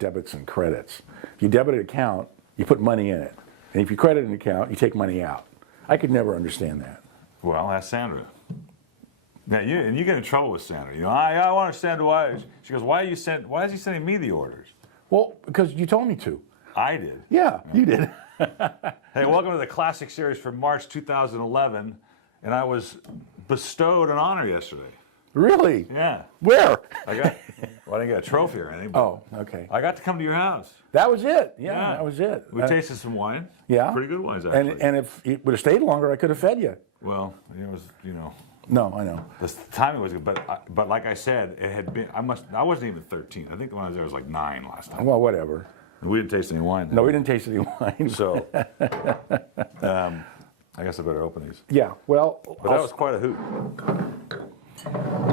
debits and credits. If you debit an account, you put money in it. And if you credit an account, you take money out. I could never understand that. Well, ask Sandra. Yeah, you get in trouble with Sandra. You know, I don't understand why. She goes, why is he sending me the orders? Well, because you told me to. I did. Yeah, you did. Hey, welcome to the Classic Series for March 2011. And I was bestowed an honor yesterday. Really? Yeah. Where? Well, I didn't get a trophy or anything. Oh, okay. I got to come to your house. That was it. Yeah, that was it. We tasted some wine. Yeah. Pretty good wines, actually. And if it would have stayed longer, I could have fed you. Well, it was, No, I know. the timing was good, but like I said, it had been. I wasn't even 13. I think when I was there, I was like 9 last time. Well, whatever. We didn't taste any wine. No, we didn't taste any wine. So, I guess I better open these. Yeah, well. But that was quite a hoot.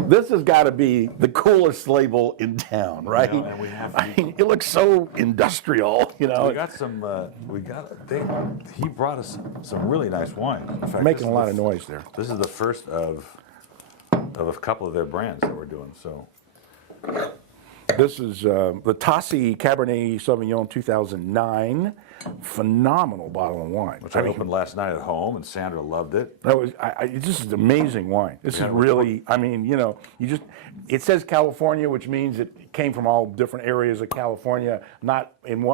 This has got to be the coolest label in town, right? Yeah, and we have. I mean, it looks so industrial, We got some. He brought us some really nice wine. In fact, Making a lot of noise there. This is the first of a couple of their brands that we're doing. So. This is the Tassi Cabernet Sauvignon 2009. Phenomenal bottle of wine. Which I opened last night at home, and Sandra loved it. That was, this is amazing wine. This is really, I mean, it says California, which means it came from all different areas of California, not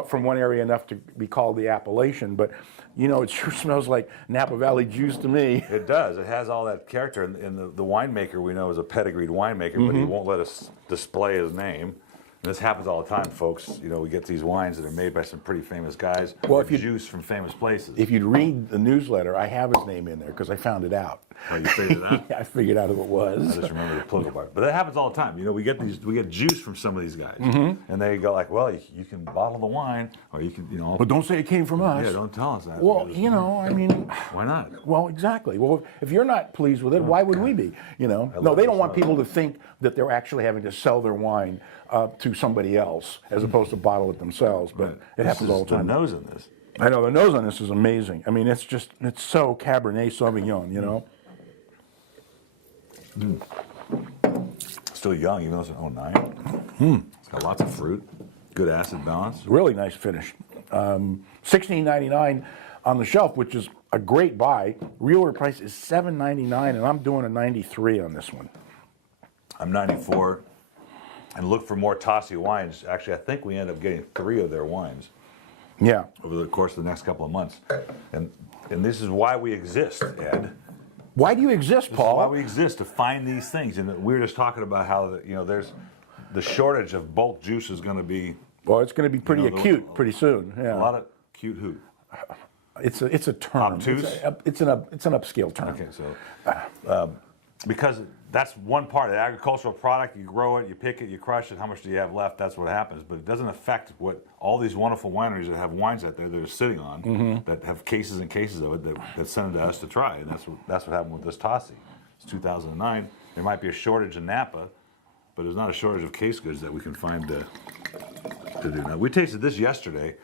from one area enough to be called the appellation, but, it sure smells like Napa Valley juice to me. It does. It has all that character, and the winemaker we know is a pedigreed winemaker, but he won't let us display his name. And this happens all the time, folks. We get these wines that are made by some pretty famous guys. Well, or juice from famous places. If you'd read the newsletter, I have his name in there because I found it out. Oh, you figured it out? Yeah, I figured out who it was. I just remember the political part. But that happens all the time. We get juice from some of these guys, and they go like, well, you can bottle the wine, or you can, But don't say it came from us. Yeah, don't tell us that. Well, I mean. Why not? Well, exactly. Well, if you're not pleased with it, why would we be? No, they don't want people to think that they're actually having to sell their wine to somebody else as opposed to bottle it themselves. But it happens all the time. The nose in this. I know the nose on this is amazing. I mean, it's so Cabernet Sauvignon, Still young, even though it's an 09. It's got lots of fruit, good acid balance. Really nice finish. $16.99 on the shelf, which is a great buy. Real order price is $7.99, and I'm doing a 93 on this one. I'm 94, and look for more Tassi wines. Actually, I think we end up getting 3 of their wines. Yeah. Over the course of the next couple of months, and this is why we exist, Ed. Why do you exist, Paul? Why we exist, to find these things. And we were just talking about how there's the shortage of bulk juice is going to be. Well, it's going to be pretty acute pretty soon. Yeah. A lot of cute hoot. It's a term. Obtuse? It's an upscale term. Okay, so because that's one part of the agricultural product. You grow it, you pick it, you crush it. How much do you have left? That's what happens. But it doesn't affect what all these wonderful wineries that have wines out there that are sitting on that have cases and cases of it that send it to us to try. And that's what happened with this Tassi. It's 2009. There might be a shortage in Napa, but there's not a shortage of case goods that we can find to do. Now, we tasted this yesterday,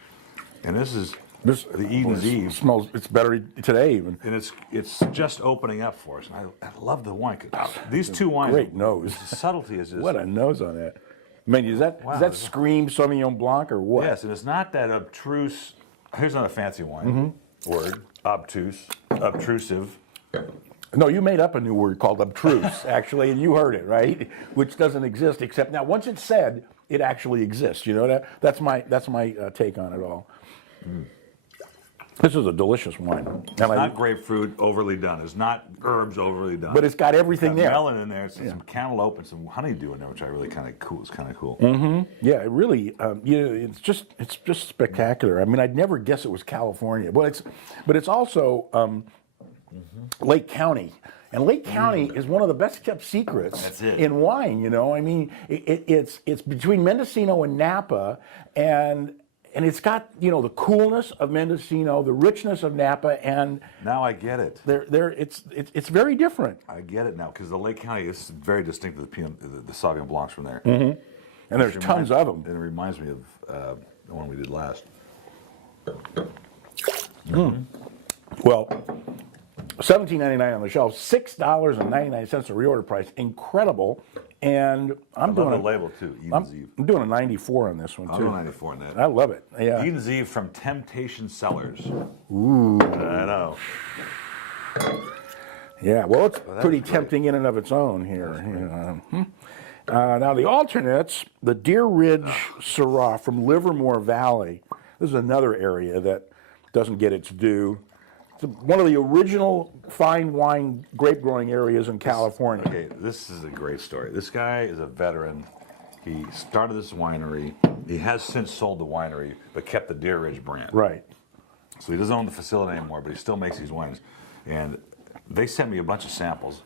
and this is the Eden's Eve. Smells. It's better today even. And it's just opening up for us. And I love the wine. These two wines. Great nose. The subtlety is just. What a nose on that. I mean, does that scream Sauvignon Blanc or what? Yes, and it's not that obtruse. Here's another fancy wine word. Obtuse. Obtrusive. No, you made up a new word called obtruse, actually, and you heard it, right? Which doesn't exist, except now once it's said, it actually exists. You know that? That's my take on it all. This is a delicious wine. It's not grapefruit overly done. It's not herbs overly done. But it's got everything there. Melon in there. It's some cantaloupe and some honeydew in there, which I really kind of cool. It's kind of cool. Yeah, it really. It's just spectacular. I mean, I'd never guess it was California. But it's also Lake County. And Lake County is one of the best kept secrets in wine. I mean, it's between Mendocino and Napa, and it's got the coolness of Mendocino, the richness of Napa, and now I get it. It's very different. I get it now because the Lake County is very distinct to the Sauvignon Blancs from there. And there's tons of them. And it reminds me of the one we did last. Well, $17.99 on the shelf, $6.99 the reorder price. Incredible. And I'm I love doing the label too. Eden's Eve. I'm doing a 94 on this one I'm too. doing 94 on that. I love it. Yeah. Eden's Eve from Temptation Cellars. Ooh. I know. Yeah. Well, it's pretty great. tempting in and of its own here. Now the alternates, the Deer Ridge Syrah from Livermore Valley. This is another area that doesn't get its due. It's one of the original fine wine grape growing areas in California. Okay, this is a great story. This guy is a veteran. He started this winery. He has since sold the winery, but kept the Deer Ridge brand. Right. So he doesn't own the facility anymore, but he still makes these wines. And they sent me a bunch of samples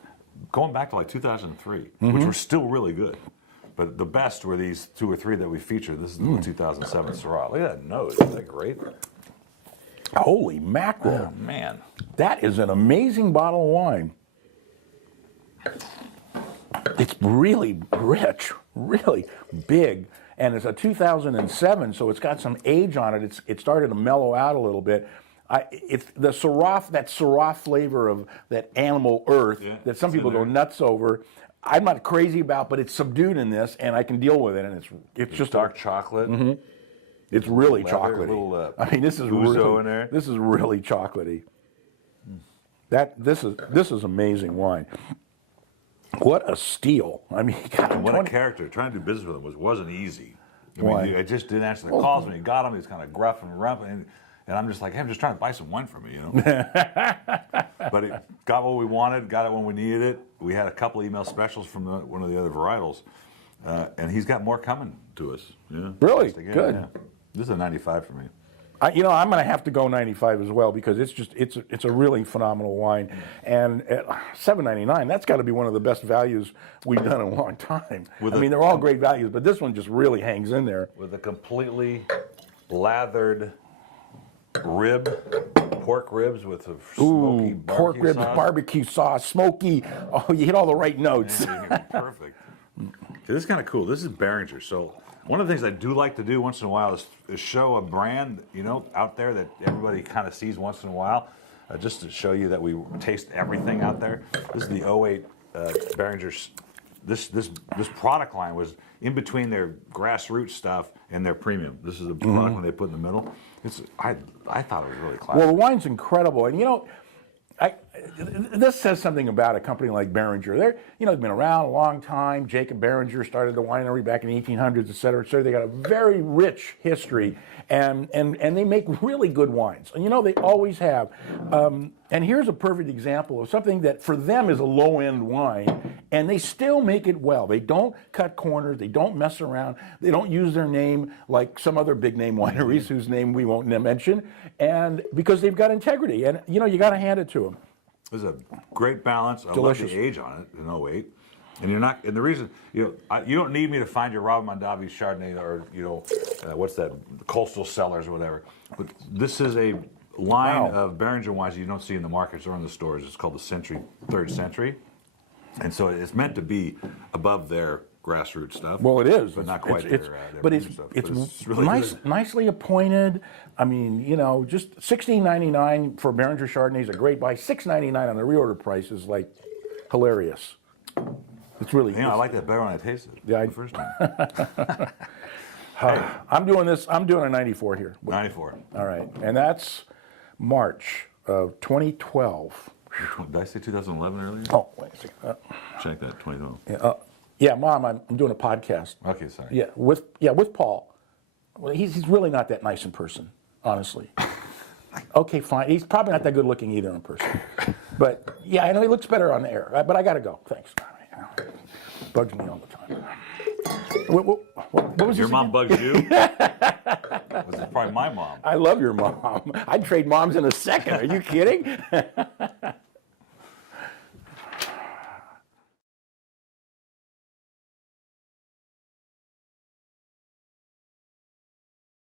going back to like 2003, which were still really good. But the best were these 2 or 3 that we featured. This is the 2007 Syrah. Look at that nose. Isn't that great? Holy mackerel. Oh, man. That is an amazing bottle of wine. It's really rich, really big, and it's a 2007, so it's got some age on it. It started to mellow out a little bit. It's the Syrah, that Syrah flavor of that animal earth that some people go nuts over. I'm not crazy about, but it's subdued in this, and I can deal with it. And it's just Dark chocolate. It's really Leather, chocolatey. little, I mean, this is ouzo really, in there. this is really chocolately. This is amazing wine. What a steal! I mean, God, What a character. Trying to do business with him wasn't easy. I mean, Why? I just didn't answer the calls when he got him. He's kind of gruff and rough, and I'm just like, hey, I'm just trying to buy some wine from you, you know. But it got what we wanted, got it when we needed it. We had a couple email specials from one of the other varietals, and he's got more coming to us. Yeah. Really? Again, Good. yeah. This is a 95 for me. I'm going to have to go 95 as well because it's a really phenomenal wine, and at $7.99, that's got to be one of the best values we've done in a long time. I mean, they're all great values, but this one just really hangs in there. With a completely lathered pork ribs with a smoky Pork ribs, sauce. barbecue sauce, smoky. Oh, you hit all the right notes. Perfect. This is kind of cool. This is Behringer. So one of the things I do like to do once in a while is show a brand, you know, out there that everybody kind of sees once in a while, just to show you that we taste everything out there. This is the 08 Behringer's. This product line was in between their grassroots stuff and their premium. This is the product line they put in the middle. I thought it was really classic. Well, the wine's incredible, and you know, this says something about a company like Behringer. They've been around a long time. Jacob Behringer started the winery back in the 1800s, et cetera, et cetera. They got a very rich history, and they make really good wines. And you know, they always have. And here's a perfect example of something that for them is a low-end wine, and they still make it well. They don't cut corners. They don't mess around. They don't use their name like some other big-name wineries whose name we won't mention, and because they've got integrity. And you know, you got to hand it to them. There's a great balance. I love the age on it in 08. And you're not, and the reason, you don't need me to find your Robert Mondavi Chardonnay or, what's that, Coastal Cellars or whatever. But this is a line of Behringer wines you don't see in the markets or in the stores. It's called the Century, Third Century. And so it's meant to be above their grassroots stuff. Well, it is, but not quite their but it's really good. Nicely appointed. I mean, you know, just $16.99 for Behringer Chardonnay is a great buy. $6.99 on the reorder price is like hilarious. It's really. I like that better when I taste it. Yeah, the first time. I'm doing this. I'm doing a 94 here. 94. All right, and that's March of 2012. Did I say 2011 earlier? Oh, wait a second. Check that, 2012. Yeah, Mom, I'm doing a podcast. Okay, sorry. Yeah, with Paul. Well, he's really not that nice in person, honestly. Okay, fine. He's probably not that good looking either in person. But yeah, I know he looks better on the air. But I got to go. Thanks. Bugs me all the time. What was your this mom again? bugs you? Was it probably my mom? I love your mom. I'd trade moms in a second. Are you kidding?